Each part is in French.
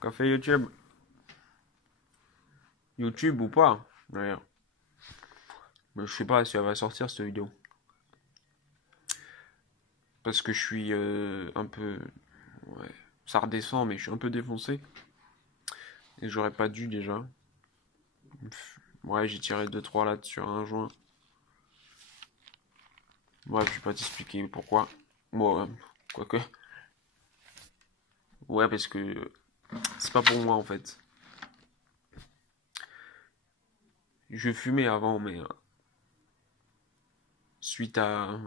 Café YouTube. YouTube ou pas, d'ailleurs. Mais je sais pas si elle va sortir cette vidéo. Parce que je suis un peu. Ouais. Ça redescend, mais je suis un peu défoncé. Et j'aurais pas dû déjà. Ouais, j'ai tiré deux trois lattes sur un joint. Ouais, je vais pas t'expliquer pourquoi. Bon, quoique. Ouais, parce que c'est pas pour moi en fait. Je fumais avant, mais suite à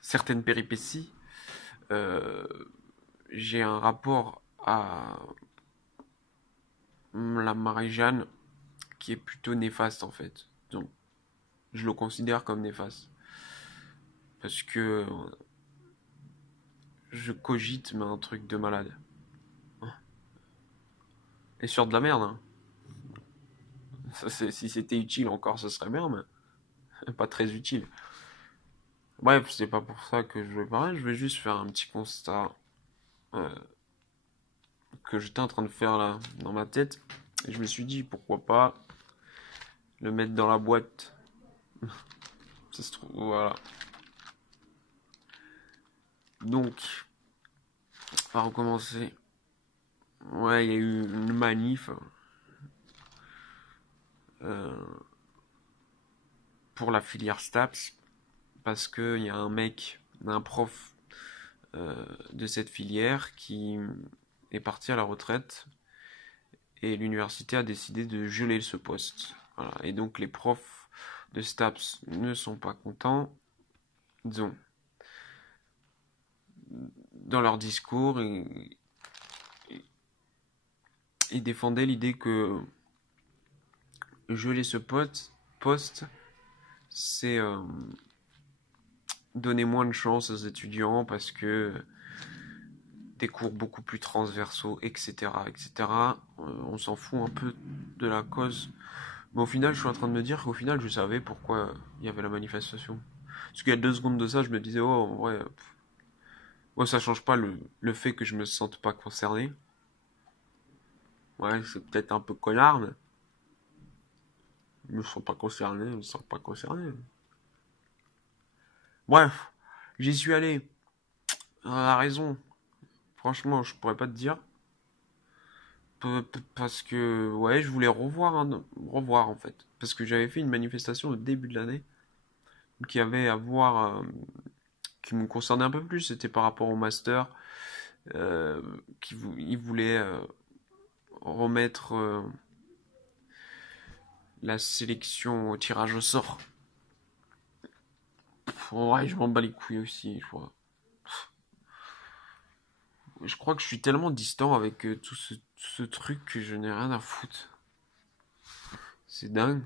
certaines péripéties, euh, j'ai un rapport à la Marie-Jeanne qui est plutôt néfaste en fait. Donc, je le considère comme néfaste. Parce que je cogite, mais un truc de malade. Et sur de la merde, hein. Si c'était utile encore, ce serait bien, mais pas très utile. Bref, c'est pas pour ça que je vais parler, je vais juste faire un petit constat euh, que j'étais en train de faire là, dans ma tête. Et je me suis dit, pourquoi pas le mettre dans la boîte. Ça se trouve, voilà. Donc, on va recommencer. Ouais, il y a eu une manif euh, pour la filière STAPS parce qu'il y a un prof de cette filière qui est parti à la retraite et l'université a décidé de geler ce poste. Voilà. Et donc les profs de STAPS ne sont pas contents. Disons, dans leur discours, ils défendaient l'idée que geler ce poste, c'est donner moins de chance aux étudiants parce que des cours beaucoup plus transversaux, etc., etc. On s'en fout un peu de la cause. Mais au final, je suis en train de me dire qu'au final, je savais pourquoi il y avait la manifestation. Parce qu'il y a 2 secondes de ça, je me disais, oh, en vrai, ouais, ça change pas le fait que je me sente pas concerné. Ouais, c'est peut-être un peu connard, mais je me sens pas concerné, je me sens pas concerné. Bref, j'y suis allé. Elle a raison. Franchement, je pourrais pas te dire. Parce que, ouais, je voulais revoir en fait. Parce que j'avais fait une manifestation au début de l'année qui avait à voir, qui me concernait un peu plus. C'était par rapport au master. Il voulait remettre la sélection au tirage au sort. Ouais, je m'en bats les couilles aussi, je crois. Je crois que je suis tellement distant avec tout ce truc que je n'ai rien à foutre. C'est dingue.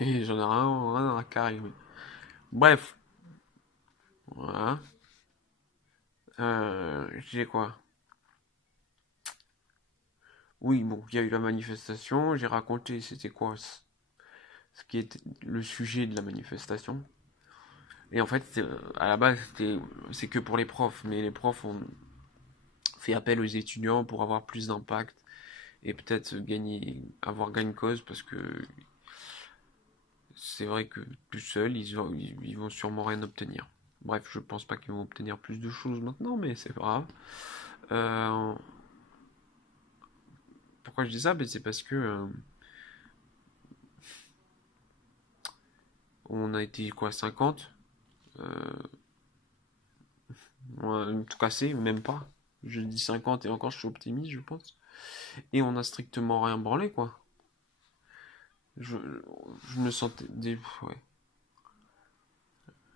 Et j'en ai rien à carrer. Bref, voilà. J'ai quoi? Oui, bon, il y a eu la manifestation. J'ai raconté c'était quoi ce qui était le sujet de la manifestation. Et en fait, à la base, c'est que pour les profs. Mais les profs ont fait appel aux étudiants pour avoir plus d'impact et peut-être avoir gain de cause parce que c'est vrai que tout seuls, ils vont sûrement rien obtenir. Bref, je pense pas qu'ils vont obtenir plus de choses maintenant, mais c'est pas grave. Euh, Pourquoi je dis ça? Ben, c'est parce que on a été quoi 50 tout cassé, même pas. Je dis 50 et encore je suis optimiste, je pense. Et on a strictement rien branlé, quoi. Je, je me sentais ouais.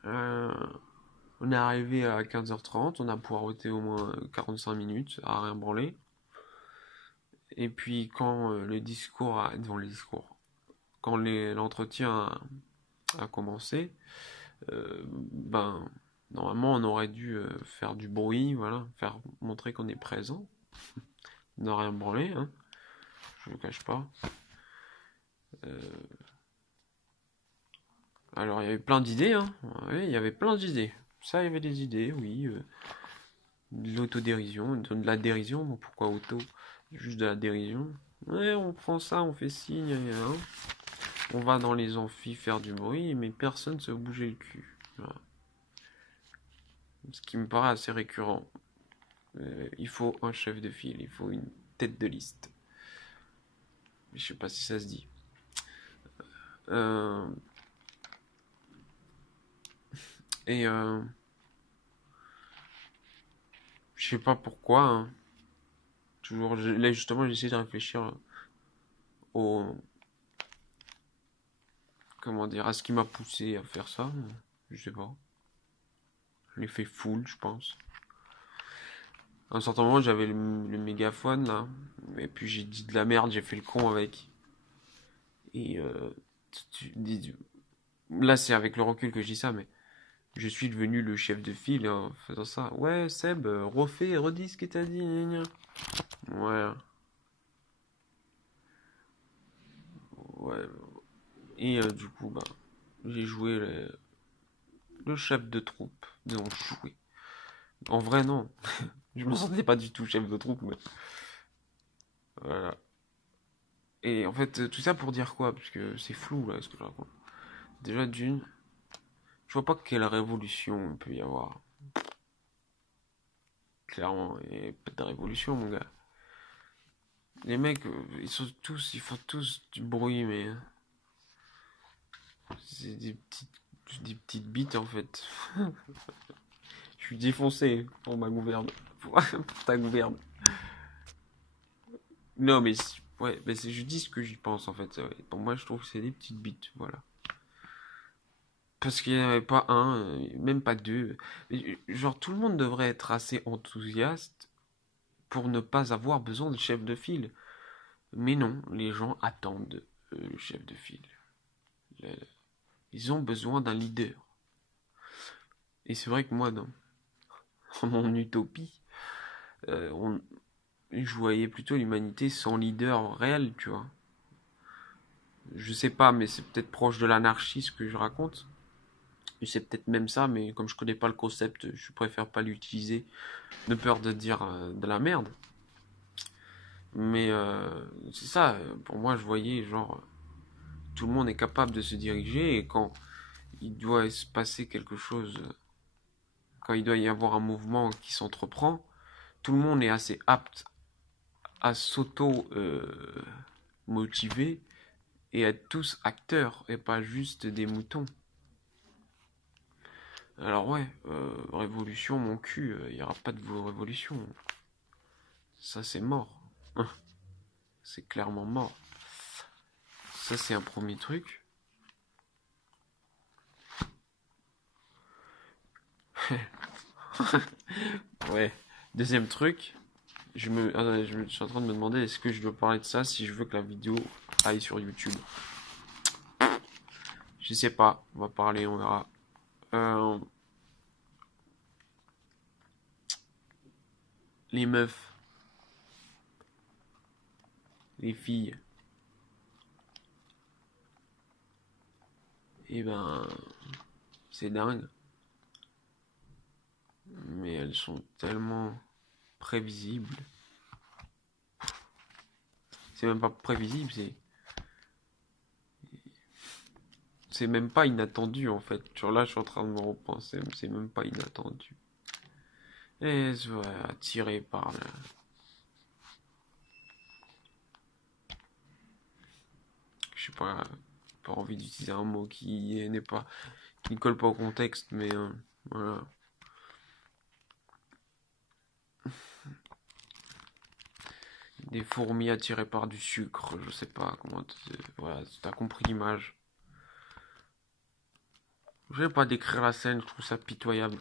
Euh, on est arrivé à 15h30, on a poireauté au moins 45 minutes à rien branler. Et puis quand quand l'entretien a commencé, ben normalement on aurait dû faire du bruit, voilà, faire montrer qu'on est présent, ne rien branler, hein, je ne le cache pas. Alors il y avait plein d'idées, hein, oui, il y avait plein d'idées. Ça, il y avait des idées, oui. De l'autodérision, de la dérision, bon, pourquoi auto? Juste de la dérision. Ouais, on prend ça, on fait signe, hein. On va dans les amphis faire du bruit, mais personne se bouger le cul. Voilà. Ce qui me paraît assez récurrent. Il faut un chef de file, il faut une tête de liste. Je sais pas si ça se dit. Euh, et je sais pas pourquoi, hein. Toujours, là justement, j'essaie de réfléchir au, comment dire, à ce qui m'a poussé à faire ça. Je sais pas. L'effet full, je pense. À un certain moment, j'avais le mégaphone là, et puis j'ai dit de la merde, j'ai fait le con avec. Et là, c'est avec le recul que je dis ça, mais je suis devenu le chef de file en faisant ça. Ouais, Seb, refais, redis ce que t'as dit, gna gna. Ouais, ouais. Et du coup, bah, j'ai joué le chef de troupe. Disons, joué. En vrai, non. Je me sentais pas du tout chef de troupe, mais voilà. Et en fait, tout ça pour dire quoi? Parce que c'est flou, là, ce que je raconte. Déjà, d'une, je vois pas quelle révolution il peut y avoir. Clairement, il n'y a pas de révolution, mon gars. Les mecs, ils font tous du bruit, mais c'est des petites bites en fait. Je suis défoncé pour ma gouverne, pour ta gouverne. Non, mais ouais, mais je dis ce que j'y pense en fait. Ouais. Pour moi, je trouve que c'est des petites bites, voilà. Parce qu'il n'y en avait pas un, même pas deux. Genre, tout le monde devrait être assez enthousiaste pour ne pas avoir besoin de chef de file. Mais non, les gens attendent le chef de file. Le- Ils ont besoin d'un leader. Et c'est vrai que moi, dans mon utopie, euh, on, je voyais plutôt l'humanité sans leader réel, tu vois. Je sais pas, mais c'est peut-être proche de l'anarchie ce que je raconte. Et c'est peut-être même ça, mais comme je connais pas le concept, je préfère pas l'utiliser, de peur de dire de la merde. Mais c'est ça, pour moi, je voyais genre tout le monde est capable de se diriger et quand il doit se passer quelque chose, quand il doit y avoir un mouvement qui s'entreprend, tout le monde est assez apte à s'auto-motiver et être tous acteurs et pas juste des moutons. Alors ouais, révolution, mon cul, il n'y aura pas de révolution. Ça c'est mort. C'est clairement mort. Ça c'est un premier truc. Ouais. Deuxième truc, je suis en train de me demander est-ce que je dois parler de ça si je veux que la vidéo aille sur YouTube. Je sais pas, on va parler, on verra. Euh, les meufs, les filles, eh ben, c'est dingue. Mais elles sont tellement prévisibles. C'est même pas prévisible, c'est même pas inattendu en fait. Genre là, je suis en train de me repenser, mais c'est même pas inattendu. Et se voit attiré par le... Je sais pas envie d'utiliser un mot qui ne colle pas au contexte, mais voilà. Des fourmis attirées par du sucre, je sais pas comment. Voilà, t'as compris l'image. Je vais pas décrire la scène, je trouve ça pitoyable.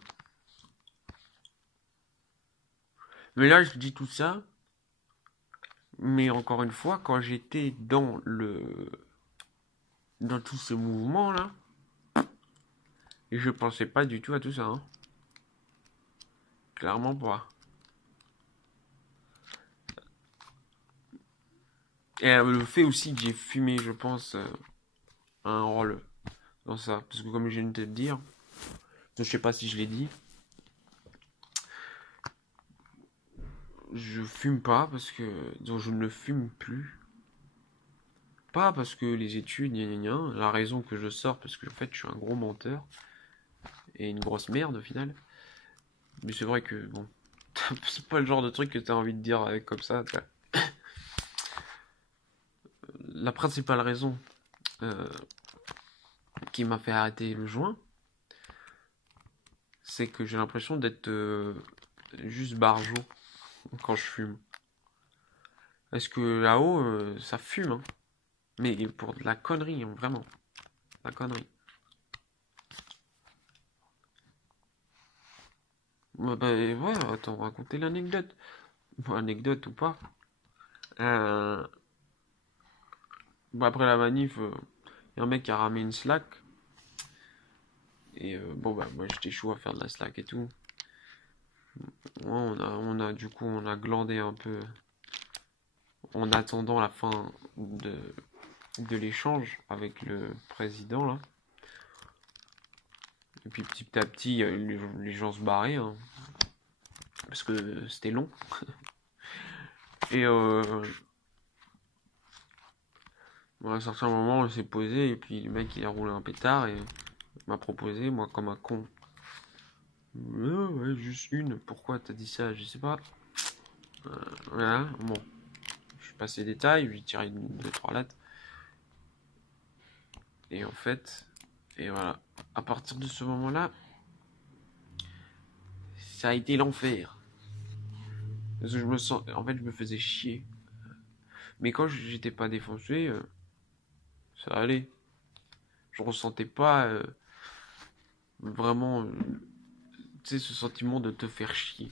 Mais là, je dis tout ça, mais encore une fois, quand j'étais dans tout ce mouvement là, et je pensais pas du tout à tout ça, hein. Clairement pas. Et le fait aussi que j'ai fumé, je pense, a un rôle dans ça. Parce que comme je viens de te le dire, je sais pas si je l'ai dit, je fume pas parce que... Donc je ne fume plus. Pas parce que les études, gna gna gna. La raison que je sors, parce que en fait je suis un gros menteur. Et une grosse merde au final. Mais c'est vrai que, bon... c'est pas le genre de truc que t'as envie de dire avec comme ça. La principale raison euh, qui m'a fait arrêter le joint, c'est que j'ai l'impression d'être juste barjot quand je fume. Parce que là-haut, ça fume, hein. Mais pour de la connerie, hein, vraiment. La connerie. Bah, ouais, attends, raconter l'anecdote. Bon, anecdote ou pas. Euh, Après la manif, y a un mec qui a ramé une slack. Et bon, bah, moi j'étais chaud à faire de la slack et tout. Ouais, du coup, on a glandé un peu en attendant la fin de l'échange avec le président là. Et puis petit à petit, les gens se barraient, hein, parce que c'était long. Et à un certain moment, on s'est posé et puis le mec il a roulé un pétard et m'a proposé, moi comme un con. Ouais, juste une. Pourquoi t'as dit ça? Je sais pas. Voilà, bon. Je passe les détails, je lui tiré deux, trois lattes. Et en fait, et voilà. À partir de ce moment-là, ça a été l'enfer. Parce que je me sens, en fait, je me faisais chier. Mais quand j'étais pas défoncé, ça allait. Je ressentais pas vraiment, tu sais, ce sentiment de te faire chier.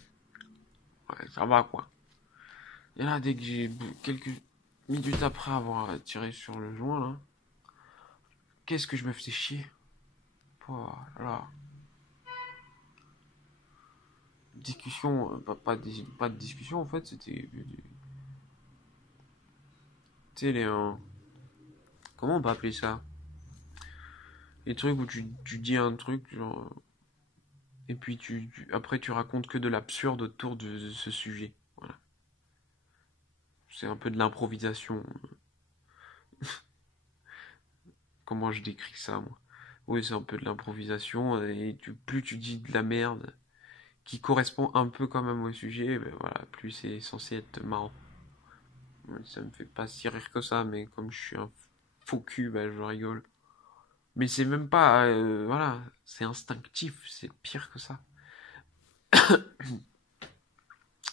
Ouais, ça va quoi. Et là, dès que j'ai quelques minutes après avoir tiré sur le joint là, qu'est-ce que je me faisais chier. Oh là là. Discussion, pas de discussion en fait, c'était, tu sais, comment on peut appeler ça? Les trucs où tu dis un truc, genre, et puis après tu racontes que de l'absurde autour de ce sujet. Voilà. C'est un peu de l'improvisation. Comment je décris ça, moi? Oui, c'est un peu de l'improvisation, et plus tu dis de la merde qui correspond un peu quand même au sujet, ben voilà, plus c'est censé être marrant. Ça me fait pas si rire que ça, mais comme je suis un faux cul, ben je rigole. Mais c'est même pas, voilà, c'est instinctif, c'est pire que ça.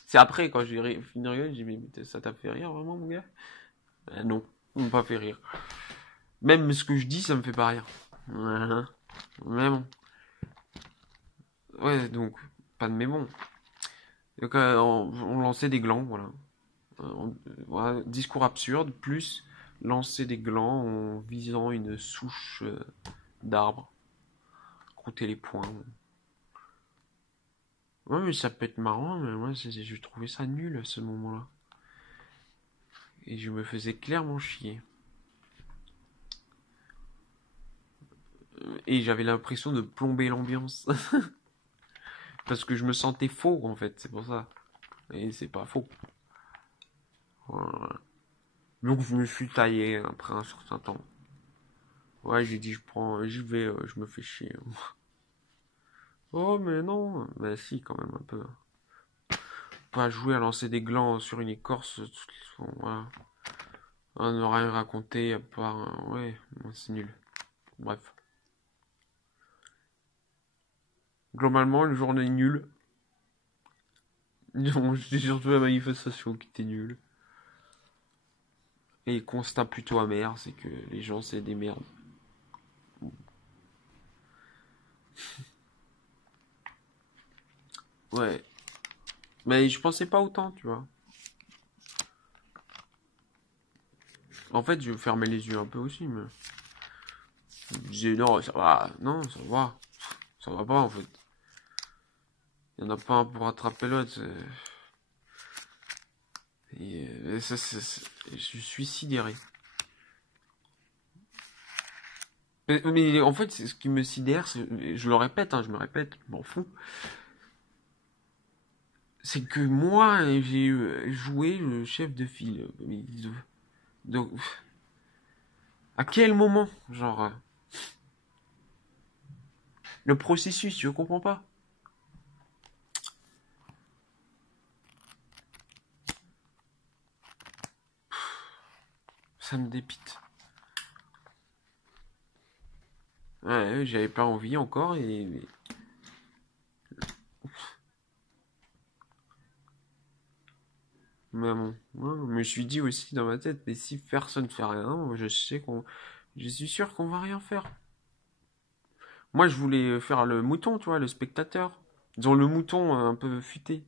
C'est après, quand j'ai fini de rigoler, j'ai dit, mais ça t'a fait rire vraiment, mon gars? Non, ça m'a pas fait rire. Même ce que je dis, ça me fait pas rire. Ouais, mais bon. Ouais, donc, pas de mais bon. Donc, on lançait des glands, voilà. Voilà, discours absurde, plus lancer des glands en visant une souche d'arbre. Croûter les poings. Ouais, mais ça peut être marrant, mais moi, j'ai trouvé ça nul à ce moment-là. Et je me faisais clairement chier. Et j'avais l'impression de plomber l'ambiance. Parce que je me sentais faux, en fait, c'est pour ça. Et c'est pas faux. Voilà. Donc je me suis taillé après un certain temps. Ouais, j'ai dit, j'y vais, je me fais chier. Oh, mais non. Mais si, quand même, un peu. Pas jouer à lancer des glands sur une écorce. Voilà. On n'a rien raconté à part. Ouais, c'est nul. Bref. Globalement, une journée nulle. Non, c'est surtout la manifestation qui était nulle. Et constat plutôt amer, c'est que les gens, c'est des merdes. Ouais. Mais je pensais pas autant, tu vois. En fait, je fermais les yeux un peu aussi, mais je me disais non, ça va, non, ça va pas en fait. Il y en a pas un pour attraper l'autre. Je suis sidéré. Mais en fait, ce qui me sidère, je le répète, hein, je me répète, je m'en fous. C'est que moi, j'ai joué le chef de file. Donc, à quel moment? Genre, le processus, je comprends pas. Ça me dépite. Ouais, j'avais pas envie encore et. Mais bon, ouais, je me suis dit aussi dans ma tête, mais si personne fait rien, je suis sûr qu'on va rien faire. Moi, je voulais faire le mouton, tu vois, le spectateur. Disons le mouton un peu futé.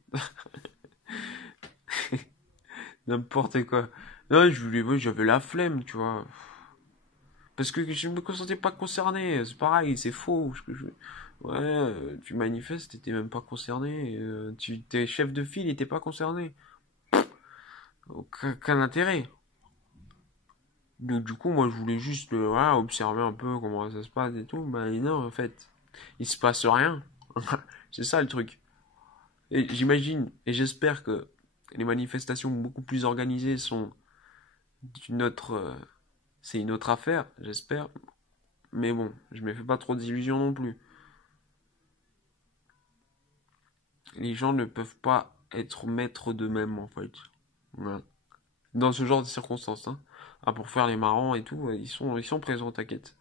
N'importe quoi. Non, ouais, j'avais la flemme, tu vois. Parce que je me sentais pas concerné. C'est pareil, c'est faux. Ouais, tu manifestes, t'étais même pas concerné. T'es chef de file, t'étais pas concerné. Aucun intérêt. Donc, du coup, moi, je voulais juste voilà, observer un peu comment ça se passe et tout. Bah, non, en fait, il se passe rien. C'est ça le truc. Et j'imagine et j'espère que les manifestations beaucoup plus organisées sont une autre, c'est une autre affaire, j'espère. Mais bon, je me fais pas trop d'illusions non plus. Les gens ne peuvent pas être maîtres d'eux-mêmes en fait. Voilà. Dans ce genre de circonstances, hein. Ah, pour faire les marrants et tout, ils sont présents, t'inquiète.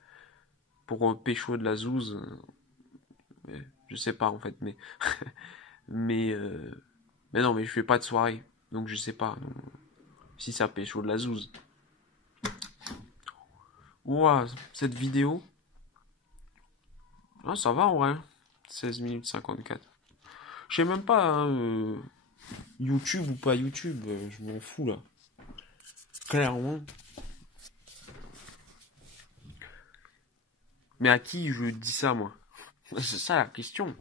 Pour pécho de la zouze, je sais pas en fait, mais, mais non, mais je fais pas de soirée, donc je sais pas si ça pécho de la zouze. Ouah, cette vidéo, ah, ça va en vrai. 16 minutes 54. Je sais même pas, hein, YouTube ou pas YouTube, je m'en fous là. Clairement. Mais à qui je dis ça, moi? C'est ça la question.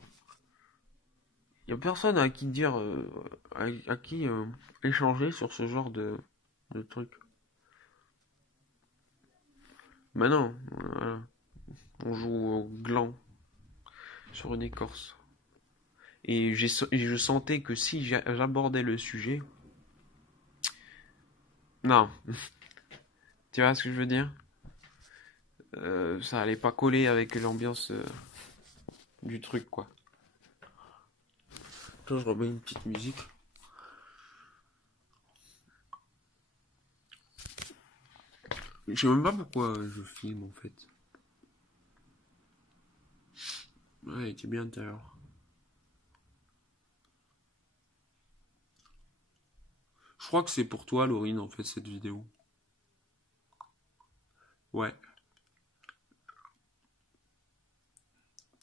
Y a personne à qui dire, à qui échanger sur ce genre de truc. Mais non, voilà. On joue au gland sur une écorce. Et je sentais que si j'abordais le sujet, non, tu vois ce que je veux dire? Ça allait pas coller avec l'ambiance du truc, quoi. Toi, je remets une petite musique. Je sais même pas pourquoi je filme en fait. Ouais, il était bien tout à l'heure. Je crois que c'est pour toi, Laurine, en fait, cette vidéo. Ouais.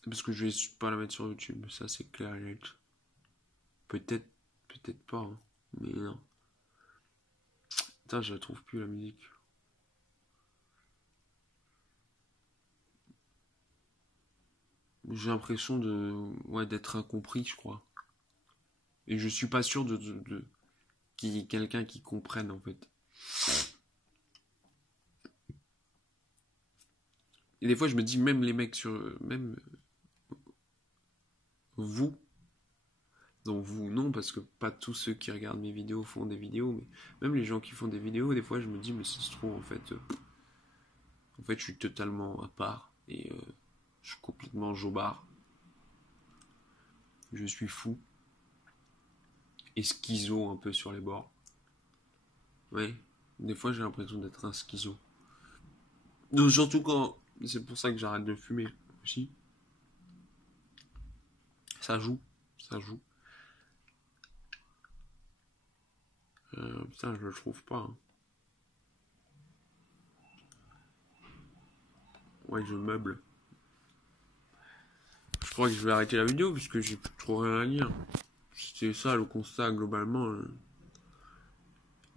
Parce que je vais pas la mettre sur YouTube, ça c'est clair et net. Peut-être, peut-être pas, hein. Mais non. Putain, je la trouve plus la musique. J'ai l'impression ouais, d'être incompris, je crois. Et je suis pas sûr qu'il y ait quelqu'un qui comprenne, en fait. Et des fois, je me dis, même les mecs même vous, donc vous, non, parce que pas tous ceux qui regardent mes vidéos font des vidéos, mais même les gens qui font des vidéos, des fois, je me dis, mais ça se trouve, en fait, je suis totalement à part. Et je suis complètement jobard. Je suis fou. Et schizo un peu sur les bords. Ouais. Des fois, j'ai l'impression d'être un schizo. Donc, surtout quand. C'est pour ça que j'arrête de fumer aussi. Ça joue. Ça joue. Putain, je le trouve pas, hein. Ouais, je meuble. Je crois que je vais arrêter la vidéo puisque j'ai plus trop rien à dire. C'était ça le constat globalement.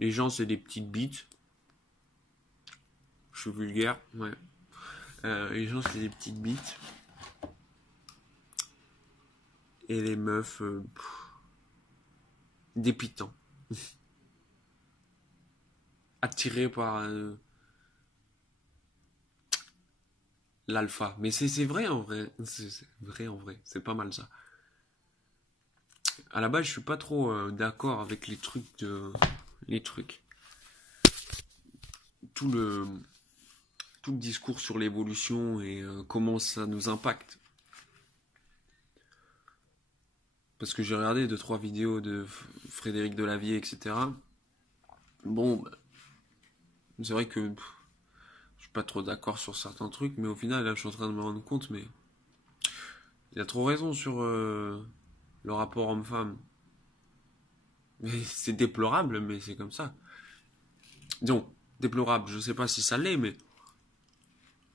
Les gens, c'est des petites bites. Je suis vulgaire, ouais. Les gens, c'est des petites bites. Et les meufs, dépitants. Attirés par l'alpha. Mais c'est vrai en vrai. C'est vrai en vrai. C'est pas mal ça. à la base, je suis pas trop d'accord avec les trucs. Tout le, tout le discours sur l'évolution et comment ça nous impacte. Parce que j'ai regardé 2-3 vidéos de Frédéric Delavier, etc. Bon, bah, c'est vrai que je suis pas trop d'accord sur certains trucs, mais au final, là, je suis en train de me rendre compte, mais il a trop raison sur le rapport homme-femme. Mais c'est déplorable, mais c'est comme ça. Disons, déplorable, je sais pas si ça l'est, mais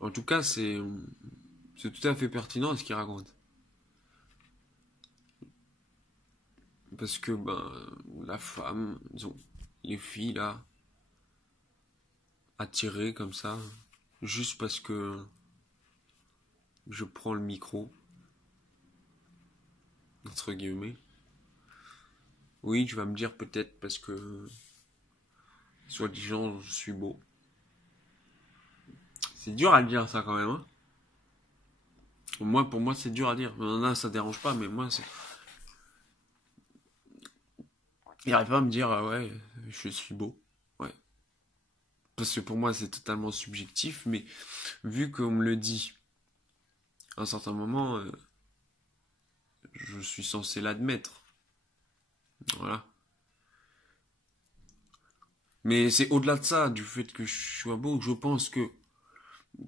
en tout cas, c'est tout à fait pertinent ce qu'il raconte. Parce que, ben, la femme, disons, les filles, là, attirées comme ça, juste parce que je prends le micro, entre guillemets. Oui, tu vas me dire peut-être parce que, soi-disant, je suis beau. C'est dur à dire ça quand même, hein. Moi, pour moi, c'est dur à dire. Là, ça dérange pas, mais moi, c'est... Il arrive pas à me dire, ah ouais, je suis beau. Ouais. Parce que pour moi, c'est totalement subjectif, mais vu qu'on me le dit à un certain moment, je suis censé l'admettre. Voilà. Mais c'est au-delà de ça, du fait que je sois beau, je pense que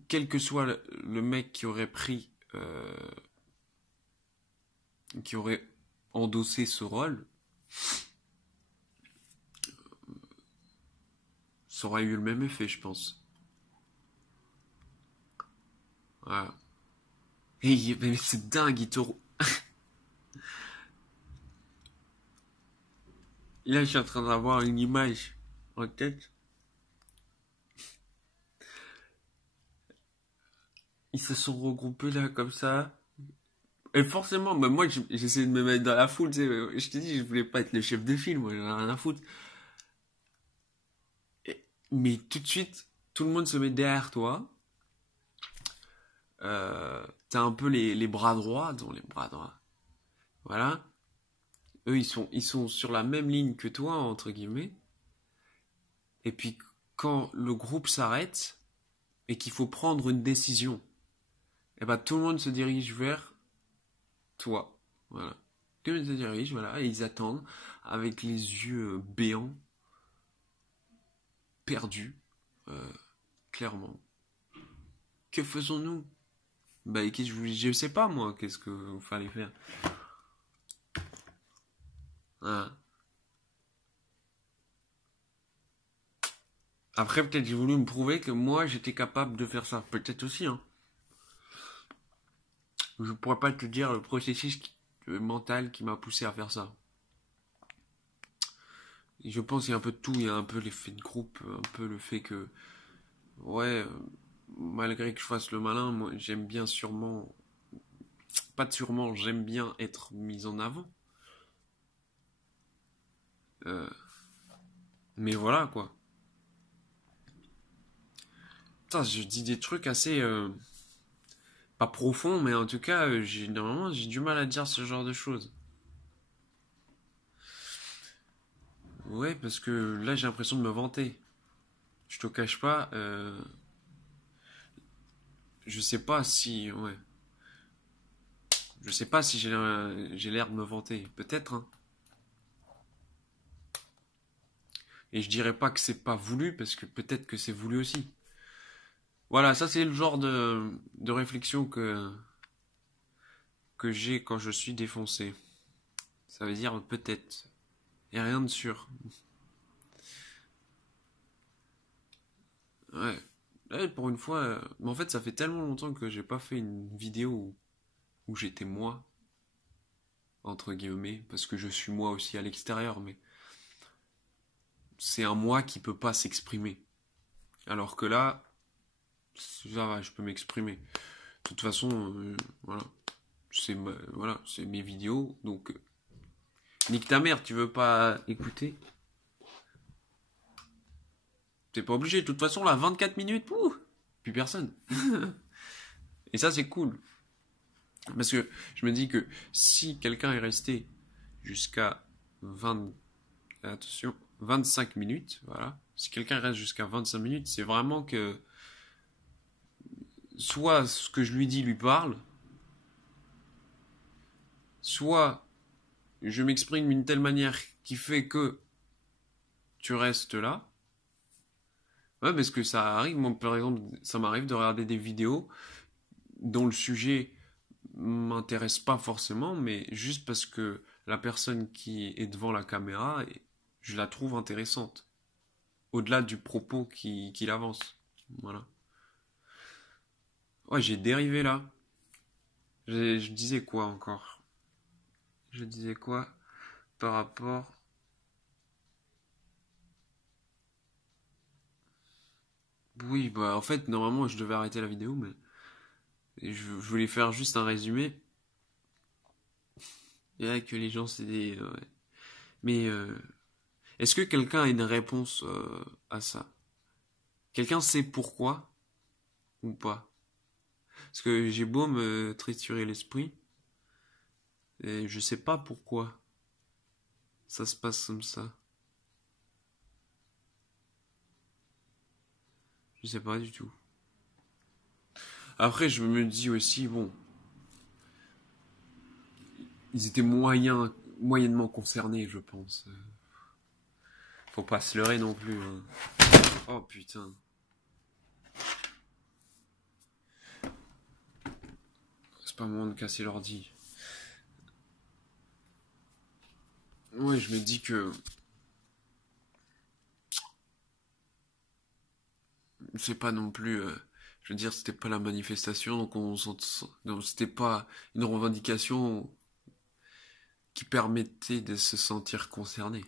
quel que soit le mec qui aurait pris, qui aurait endossé ce rôle, ça aurait eu le même effet, je pense. Voilà. Et mais c'est dingue, Là, je suis en train d'avoir une image en tête. Ils se sont regroupés là, comme ça. Et forcément, bah, moi, j'essaie de me mettre dans la foule, tu sais. Je t'ai dit, je voulais pas être le chef de file, moi, j'en ai rien à foutre. Mais tout de suite, tout le monde se met derrière toi. T'as un peu les bras droits, dont les bras droits. Voilà. Eux, ils sont sur la même ligne que toi, entre guillemets. Et puis, quand le groupe s'arrête et qu'il faut prendre une décision, et ben, tout le monde se dirige vers toi. Voilà. Tout le monde se dirige, voilà, et ils attendent avec les yeux béants, perdus, euh, clairement. Que faisons-nous? Bah, je sais pas, moi, qu'est-ce qu'il fallait faire. Voilà. Après, peut-être j'ai voulu me prouver que moi, j'étais capable de faire ça. Peut-être aussi, hein. Je pourrais pas te dire le processus mental qui m'a poussé à faire ça. Et je pense qu'il y a un peu de tout. Il y a un peu l'effet de groupe, un peu le fait que, ouais, malgré que je fasse le malin, moi, j'aime bien sûrement, pas de sûrement, j'aime bien être mis en avant. Euh, mais voilà, quoi. Putain, je dis des trucs assez, pas profonds, mais en tout cas, normalement, j'ai du mal à dire ce genre de choses. Ouais, parce que là, j'ai l'impression de me vanter. Je te cache pas, je sais pas si, ouais, je sais pas si j'ai l'air de me vanter. Peut-être, hein. Et je dirais pas que c'est pas voulu, parce que peut-être que c'est voulu aussi. Voilà, ça c'est le genre de réflexion que j'ai quand je suis défoncé. Ça veut dire peut-être. Et rien de sûr. Ouais. Ouais, pour une fois, mais en fait, ça fait tellement longtemps que j'ai pas fait une vidéo où j'étais moi, entre guillemets, parce que je suis moi aussi à l'extérieur, mais c'est un moi qui peut pas s'exprimer. Alors que là, ça va, je peux m'exprimer. De toute façon, voilà, voilà, c'est mes vidéos, donc nique ta mère, tu veux pas écouter? T'es pas obligé, de toute façon, là, 24 minutes, plus personne. Et ça, c'est cool. Parce que je me dis que si quelqu'un est resté jusqu'à 20, attention, 25 minutes, voilà. Si quelqu'un reste jusqu'à 25 minutes, c'est vraiment que soit ce que je lui dis lui parle, soit je m'exprime d'une telle manière qui fait que tu restes là. Ouais, parce que ça arrive, moi par exemple, ça m'arrive de regarder des vidéos dont le sujet m'intéresse pas forcément, mais juste parce que la personne qui est devant la caméra, je la trouve intéressante, au-delà du propos qu'il avance. Voilà. Ouais, j'ai dérivé là. Je disais quoi encore? Je disais quoi par rapport... Oui, bah en fait, normalement, je devais arrêter la vidéo, mais je voulais faire juste un résumé. Et là, que les gens, c'est des... ouais. Mais est-ce que quelqu'un a une réponse à ça? Quelqu'un sait pourquoi ou pas? Parce que j'ai beau me triturer l'esprit, et je sais pas pourquoi ça se passe comme ça. Je sais pas du tout. Après, je me dis aussi, bon, ils étaient moyennement concernés, je pense. Faut pas se leurrer non plus, hein. Oh putain. C'est pas le moment de casser l'ordi. Ouais, je me dis que c'est pas non plus. Je veux dire, c'était pas la manifestation, donc c'était pas une revendication qui permettait de se sentir concerné.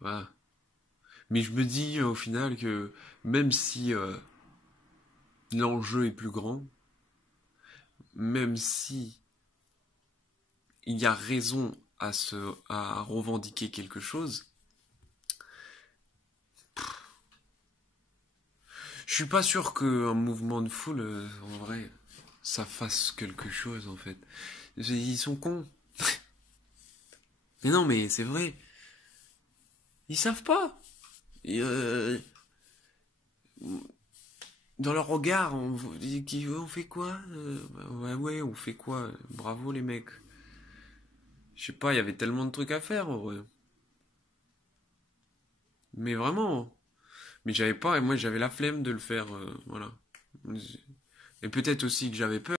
Voilà. Mais je me dis au final que même si l'enjeu est plus grand, même si il y a raison à revendiquer quelque chose, je suis pas sûr qu'un mouvement de foule, en vrai, ça fasse quelque chose en fait. Ils sont cons. Mais non, mais c'est vrai. Ils savent pas. Et, dans leur regard, on fait quoi? Ouais, ouais, on fait quoi? Bravo les mecs. Je sais pas, il y avait tellement de trucs à faire en vrai. Mais vraiment. Mais j'avais pas, et moi j'avais la flemme de le faire, voilà. Et peut-être aussi que j'avais peur.